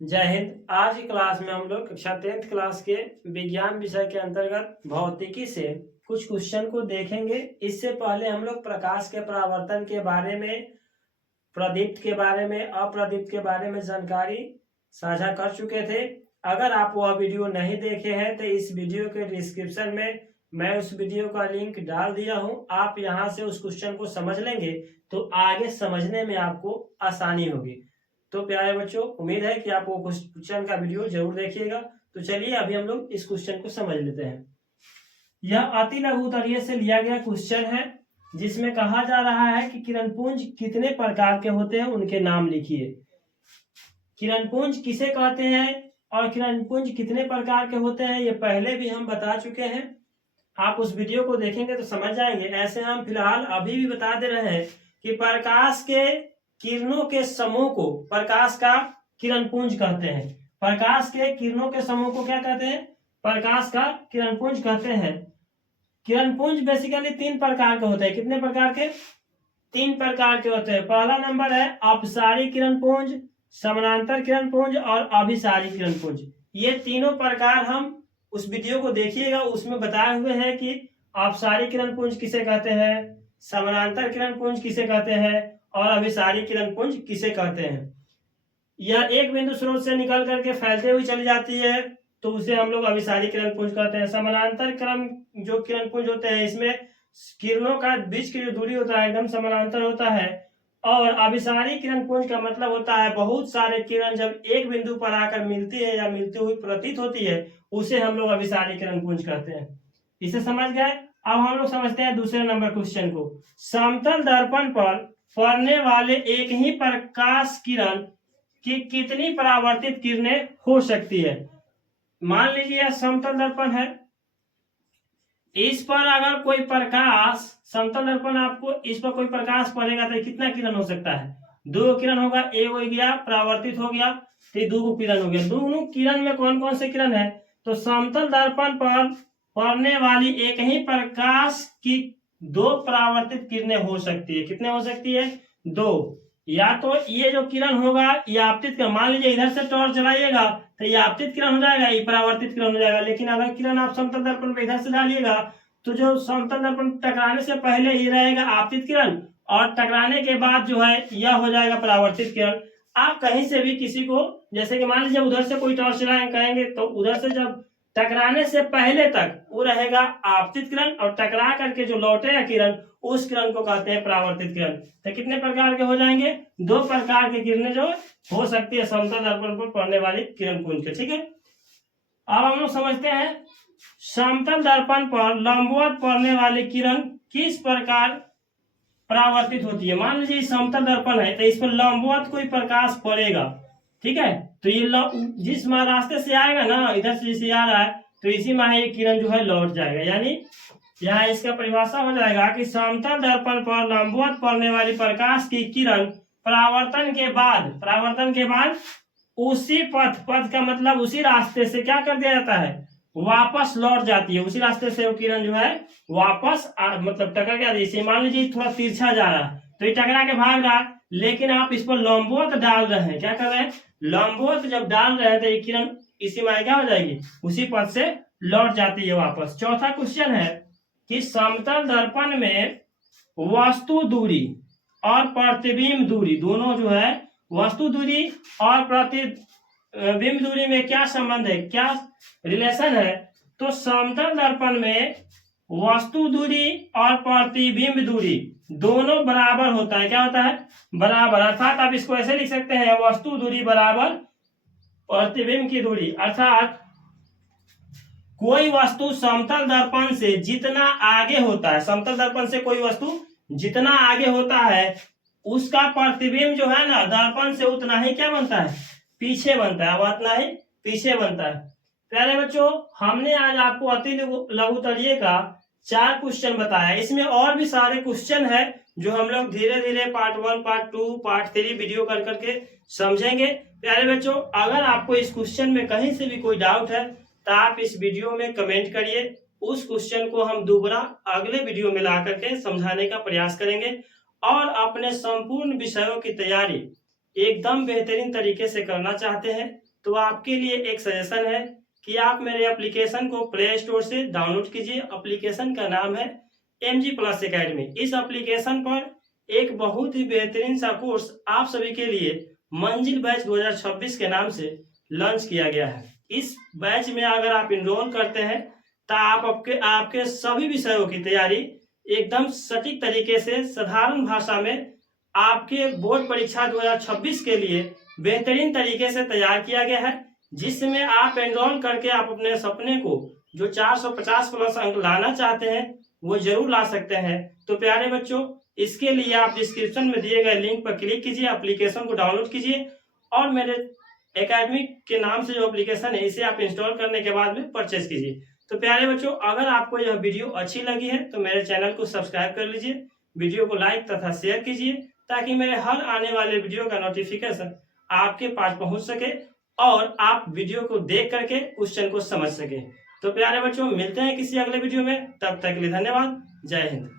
जय हिंद। आज की क्लास में हम लोग कक्षा 10th क्लास के विज्ञान विषय के अंतर्गत भौतिकी से कुछ क्वेश्चन को देखेंगे। इससे पहले हम लोग प्रकाश के परावर्तन के बारे में, प्रदीप्त के बारे में, अप्रदीप्त के बारे में जानकारी साझा कर चुके थे। अगर आप वह वीडियो नहीं देखे हैं तो इस वीडियो के डिस्क्रिप्शन में मैं उस वीडियो का लिंक डाल दिया हूं। आप यहां से उस क्वेश्चन को समझ लेंगे तो आगे समझने में आपको आसानी होगी। तो प्यारे बच्चों, उम्मीद है कि आप वो क्वेश्चन का वीडियो जरूर देखिएगा। तो चलिए अभी हम लोग इस क्वेश्चन को समझ लेते हैं। यह अति लघु उत्तरीय से लिया गया क्वेश्चन है जिसमें कहा जा रहा है कि किरणपुंज कितने प्रकार के होते हैं, उनके नाम लिखिए। किरणपुंज किसे कहते हैं और किरणपुंज कितने प्रकार के होते हैं ये पहले भी हम बता चुके हैं। आप उस वीडियो को देखेंगे तो समझ जाएंगे। ऐसे हम फिलहाल अभी भी बता दे रहे हैं कि प्रकाश के किरणों के समूह को प्रकाश का किरणपुंज कहते हैं। प्रकाश के किरणों के समूह को क्या कहते हैं? प्रकाश का किरणपुंज कहते हैं। किरणपुंज बेसिकली 3 प्रकार के होते हैं। कितने प्रकार के? 3 प्रकार के होते हैं। पहला नंबर है अपसारी किरणपुंज, समानांतर किरणपुंज और अभिसारी किरणपुंज। ये तीनों प्रकार हम उस वीडियो को देखिएगा, उसमें बताए हुए हैं कि अपसारी किरणपुंज किसे कहते हैं, समानांतर किरणपुंज किसे कहते हैं और अभिसारी किरणपुंज किसे कहते हैं। यह एक बिंदु स्रोत से निकल करके फैलते हुए चली जाती है तो उसे हम लोग अभिसारी किरणपुंज कहते हैं। समानांतर किरणपुंज होते हैं, इसमें किरणों का बीच की जो दूरी होता है एकदम समानांतर होता है। और अभिसारी किरणपुंज का मतलब होता है बहुत सारे किरण जब एक बिंदु पर आकर मिलती है या मिलती हुई प्रतीत होती है, उसे हम लोग अभिसारी किरणपुंज कहते हैं। इसे समझ गए। अब हम लोग समझते हैं दूसरे नंबर क्वेश्चन को। समतल दर्पण पर पड़ने वाले एक ही प्रकाश किरण की कितनी परावर्तित किरणें हो सकती है। मान लीजिए यह समतल दर्पण है, इस पर अगर कोई प्रकाश, समतल दर्पण आपको इस पर कोई प्रकाश पड़ेगा तो कितना किरण हो सकता है? 2 किरण होगा। एक हो गया परावर्तित हो गया तो 2 किरण हो गया। दोनों किरण में कौन कौन से किरण है? तो समतल दर्पण पर पड़ने वाली एक ही प्रकाश की 2 परावर्तित किरणें हो सकती है। कितने हो सकती है? 2। या तो ये जो किरण होगा ये आपतित किरण, मान लीजिए इधर से टॉर्च जलाइएगा तो ये आपतित किरण हो जाएगा, ये परावर्तित किरण हो जाएगा। लेकिन अगर किरण आप समतल दर्पण पे इधर से डालिएगा तो जो समतल दर्पण टकराने से पहले ये रहेगा आपतित किरण और टकराने के बाद जो है यह हो जाएगा परावर्तित किरण। आप कहीं से भी किसी को, जैसे कि मान लीजिए उधर से कोई टॉर्च चलाएंगे कहेंगे तो उधर से जब टकराने से पहले तक वो रहेगा आपतित किरण और टकरा करके जो लौटेगा किरण उस किरण को कहते हैं परावर्तित किरण। तो कितने प्रकार के हो जाएंगे? 2 प्रकार की किरणें जो हो सकती है समतल दर्पण पर पड़ने वाली किरणपुंज के। ठीक है, अब हम लोग समझते हैं समतल दर्पण पर लंबवत पड़ने वाली किरण किस प्रकार परावर्तित होती है। मान लीजिए समतल दर्पण है तो इस पर लंबवत कोई प्रकाश पड़ेगा, ठीक है, तो ये जिस रास्ते से आएगा ना, इधर से जैसे आ रहा है तो इसी में ये किरण जो है लौट जाएगा। यानी यहाँ इसका परिभाषा हो जाएगा कि समतल दर्पण पर लंबवत पड़ने वाली प्रकाश की किरण परावर्तन के बाद उसी पथ का मतलब उसी रास्ते से क्या कर दिया जाता है? वापस लौट जाती है। उसी रास्ते से वो किरण जो है वापस मतलब टकरा गया। जैसे मान लीजिए थोड़ा तिरछा जा रहा है तो ये टकरा के भाग रहा है, लेकिन आप इस पर लंबवत डाल रहे हैं। क्या कर रहे हैं? लंबवत जब डाल रहे हैं तो ये किरण इसी में क्या हो जाएगी? उसी पथ से लौट जाती है वापस। चौथा क्वेश्चन है कि समतल दर्पण में वस्तु दूरी और प्रतिबिंब दूरी दोनों जो है, वस्तु दूरी और प्रतिबिंब दूरी में क्या संबंध है, क्या रिलेशन है? तो समतल दर्पण में वस्तु दूरी और प्रतिबिंब दूरी दोनों बराबर होता है। क्या होता है? बराबर। अर्थात आप इसको ऐसे लिख सकते हैं, वस्तु दूरी बराबर प्रतिबिंब की दूरी। अर्थात कोई वस्तु समतल दर्पण से जितना आगे होता है, समतल दर्पण से कोई वस्तु जितना आगे होता है उसका प्रतिबिंब जो है ना दर्पण से उतना ही क्या बनता है? पीछे बनता है। उतना ही पीछे बनता है। प्यारे बच्चों, हमने आज आपको अति लघु उत्तरीय का 4 क्वेश्चन बताया। इसमें और भी सारे क्वेश्चन है जो हम लोग धीरे धीरे पार्ट 1, पार्ट 2, पार्ट 3 वीडियो कर करके समझेंगे। प्यारे बच्चों, अगर आपको इस क्वेश्चन में कहीं से भी कोई डाउट है तो आप इस वीडियो में कमेंट करिए। उस क्वेश्चन को हम दोबारा अगले वीडियो में ला करके समझाने का प्रयास करेंगे और अपने संपूर्ण विषयों की तैयारी एकदम बेहतरीन तरीके से करना चाहते हैं तो आपके लिए एक सजेशन है कि आप मेरे एप्लीकेशन को प्ले स्टोर से डाउनलोड कीजिए। एप्लीकेशन का नाम है MG प्लस एकेडमी। इस एप्लीकेशन पर एक बहुत ही बेहतरीन सा कोर्स आप सभी के लिए मंजिल बैच 2026 के नाम से लॉन्च किया गया है। इस बैच में अगर आप इनरोल करते हैं तो आप आपके सभी विषयों की तैयारी एकदम सटीक तरीके से साधारण भाषा में आपके बोर्ड परीक्षा 2026 के लिए बेहतरीन तरीके से तैयार किया गया है, जिसमें आप एनरोल करके आप अपने सपने को जो 450 प्लस अंक लाना चाहते हैं वो जरूर ला सकते हैं। तो प्यारे बच्चों, इसके लिए आप डिस्क्रिप्शन में दिए गए लिंक पर क्लिक कीजिए, एप्लीकेशन को डाउनलोड कीजिए और मेरे एकेडमी के नाम से जो एप्लीकेशन है इसे आप इंस्टॉल करने के बाद में परचेज कीजिए। तो प्यारे बच्चों, अगर आपको यह वीडियो अच्छी लगी है तो मेरे चैनल को सब्सक्राइब कर लीजिए, वीडियो को लाइक तथा शेयर कीजिए ताकि मेरे हर आने वाले वीडियो का नोटिफिकेशन आपके पास पहुंच सके और आप वीडियो को देख करके क्वेश्चन को समझ सके। तो प्यारे बच्चों, मिलते हैं किसी अगले वीडियो में, तब तक के लिए धन्यवाद। जय हिंद।